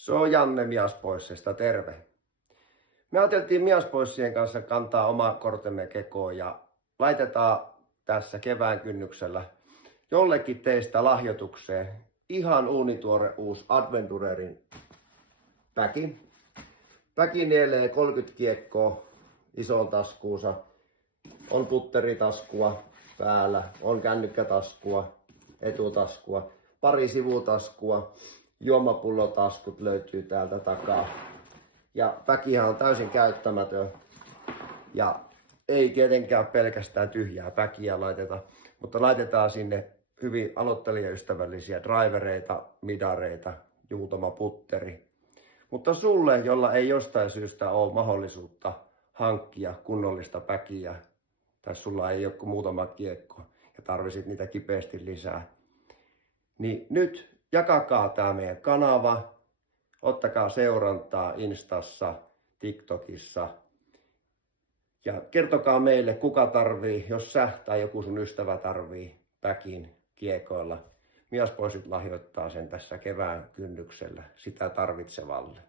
Se on Janne Miaspoissesta, terve. Me ajateltiin Miaspoissien kanssa kantaa oma kortemme kekoon ja laitetaan tässä kevään kynnyksellä jollekin teistä lahjoitukseen ihan uunituore uusi Adventurerin päki. Päki nielee 30 kiekkoa isoon taskuunsa. On putteritaskua päällä, on kännykkätaskua, etutaskua, pari sivutaskua, juomapullotaskut löytyy täältä takaa. Ja päkihän on täysin käyttämätön ja ei tietenkään pelkästään tyhjää päkiä laiteta, mutta laitetaan sinne hyvin aloittelijaystävällisiä drivereita, midareita, muutama putteri. Mutta sulle, jolla ei jostain syystä ole mahdollisuutta hankkia kunnollista päkiä, tai sulla ei ole kuin muutama kiekko ja tarvisit niitä kipeästi lisää, niin nyt jakakaa tämä meidän kanava, ottakaa seurantaa Instassa, TikTokissa ja kertokaa meille, kuka tarvii, jos sä tai joku sun ystävä tarvii päkin kiekoilla. Miaspoisit lahjoittaa sen tässä kevään kynnyksellä sitä tarvitsevalle.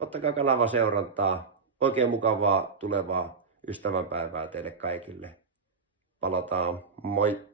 Ottakaa kanava seurantaa. Oikein mukavaa tulevaa ystävänpäivää teille kaikille. Palataan. Moi!